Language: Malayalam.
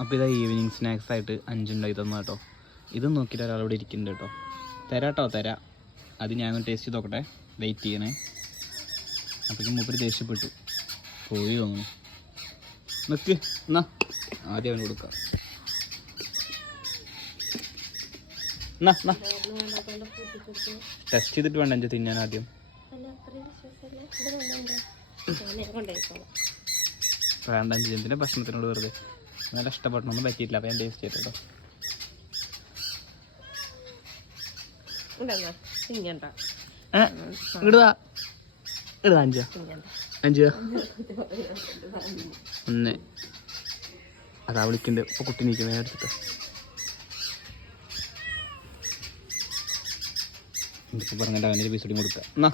അപ്പോൾ ഇതാ ഈവനിങ് സ്നാക്സ് ആയിട്ട് 5 ഉണ്ടായി തന്നു കേട്ടോ. ഇത് നോക്കിയിട്ട് ഒരാളിവിടെ ഇരിക്കുന്നുണ്ട് കേട്ടോ. തരാം. അത് ഞാനൊന്ന് ടേസ്റ്റ് ചെയ്ത് നോക്കട്ടെ. വെയിറ്റ് ചെയ്യണേ. അപ്പോഴേക്കും മൂപ്പര് ദേഷ്യപ്പെട്ടു പോയി തോന്നുന്നു. നിൽക്ക് എന്നാ ആദ്യം അവന് കൊടുക്കാം. എന്നാ ടെസ്റ്റ് ചെയ്തിട്ട് വേണ്ട അഞ്ച് തിന്നാൻ ആദ്യം. വേണ്ട അഞ്ച് എന്തിനാ ഭക്ഷണത്തിനോട് വെറുതെ. നല്ല ഇഷ്ടപ്പെടണമൊന്നും പറ്റിയിട്ടില്ല. അപ്പോൾ ഞാൻ ടേസ്റ്റ് ചെയ്തിട്ടോ. ഇടുതാ അഞ്ച് ഒന്ന് അതാ വിളിക്കുന്നുണ്ട്. ഇപ്പോൾ കുട്ടി നീക്കുന്നത് ഞാൻ എടുത്തിട്ടോ. ഇതിപ്പോൾ പറഞ്ഞിട്ട് അവനൊരു പീസ് കൂടി കൊടുക്കുക. എന്നാ